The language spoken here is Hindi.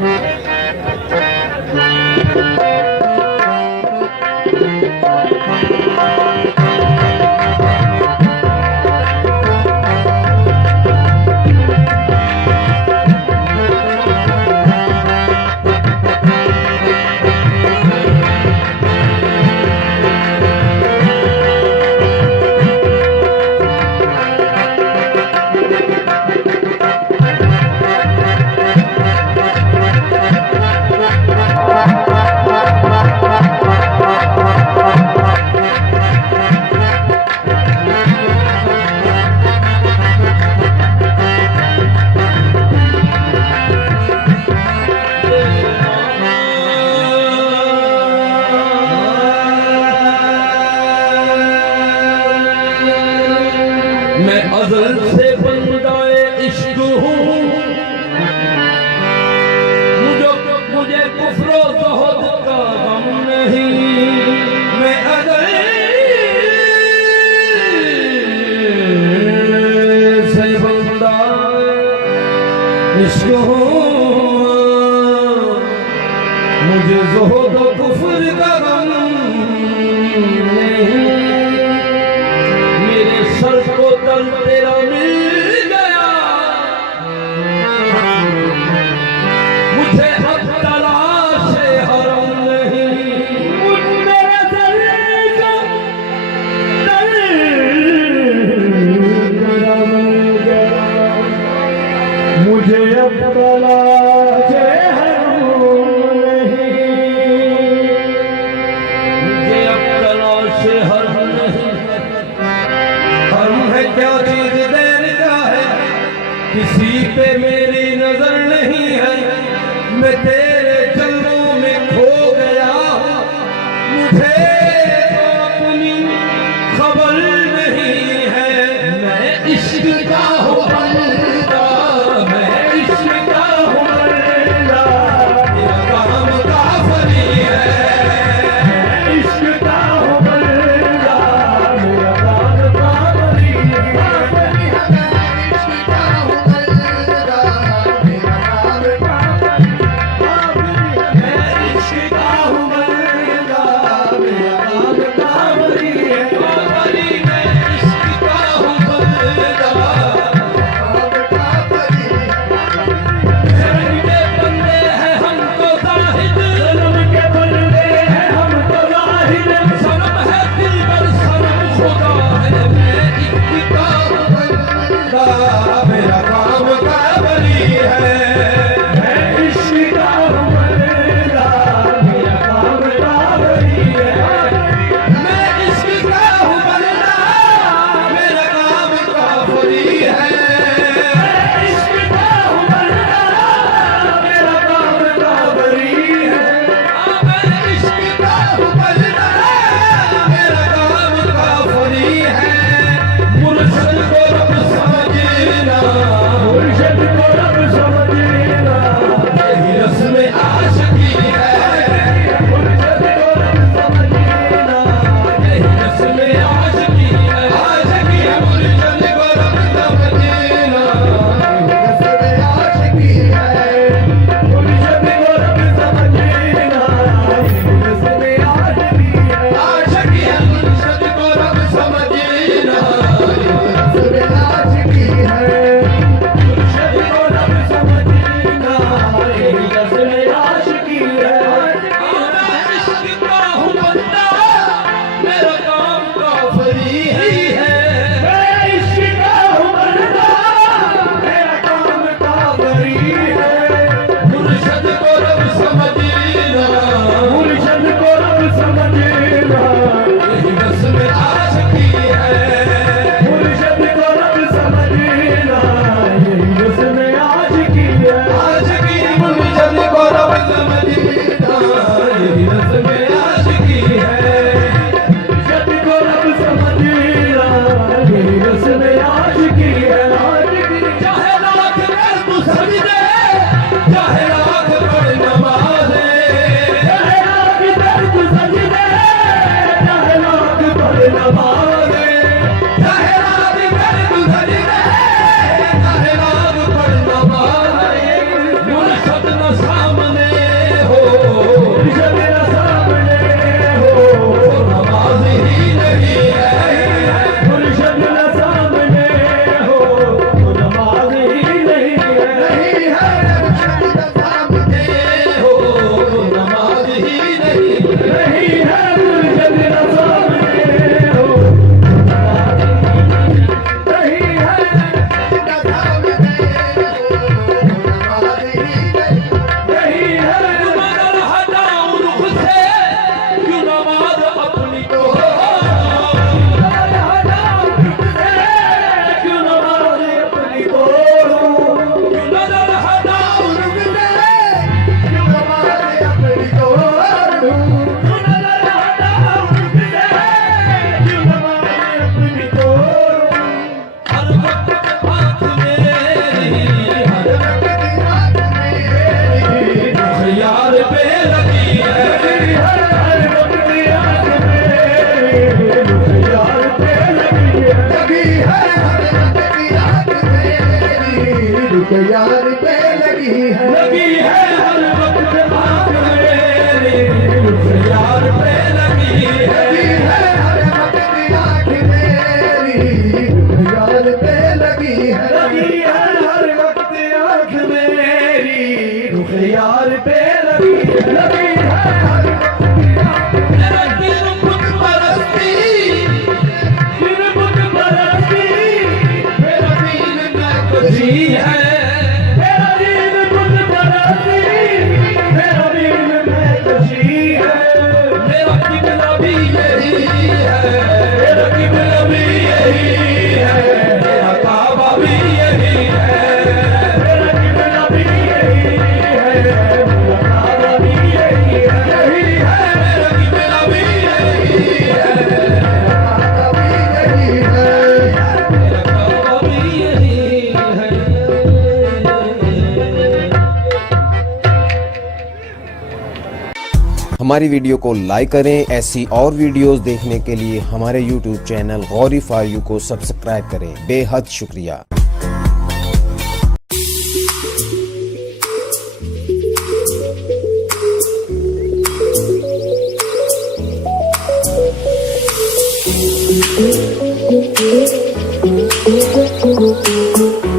मैं अज़ल से बंदाए इश्क हूँ, मुझे कुफ्र ज़ुहद का गम नहीं। मैं अज़ल से बंदाए इश्क हूँ, मुझे ज़ुहद कुफ्र का गम नहीं। मेरे सर को दर्द तेरा मिल गया, मुझे अब तलाश हरम नहीं। मेरे सर को दर्द तेरा मिल गया, मुझे अब तलाश हरम नहीं। मुझे अब तलाश हरम नहीं। क्या चीज देर का है, किसी पे मेरी नजर नहीं है। मैं तेरे जलवों में खो गया हूँ, मुझे तो अपनी खबर नहीं है। मैं इश्क का हूँ बंदा, मैं इश्क का हूँ बंदा, मेरा काम काफरी है। मैं इश्क का हूँ बंदा, मेरा काम काफरी है। साम लगी है हर वक्त आँख मेरी, रुख यार पे लगी है। लगी है हर वक्त आँख मेरी, रुख यार पे लगी है। लगी है हर वक्त आँख मेरी, रुख यार पे लगी है। लगी है हर मेरा दिल बुत बरसती, दिल बुत बरसती, मेरा दीन मैं तुझी है। मेरा दीन बुत बरसती, मेरा दीन मैं तुझी है। मेरा किबला भी यही है, मेरा किबला भी यही है, मेरा काबा भी यही है। मेरा किबला भी यही है, मेरा काबा भी यही है। यही है मेरा किबला भी यही है, कभी यही है। मेरा काबा भी यही है। हमारी वीडियो को लाइक करें। ऐसी और वीडियोस देखने के लिए हमारे YouTube channel Gauri for you को सब्सक्राइब करें। बेहद शुक्रिया। Thank you.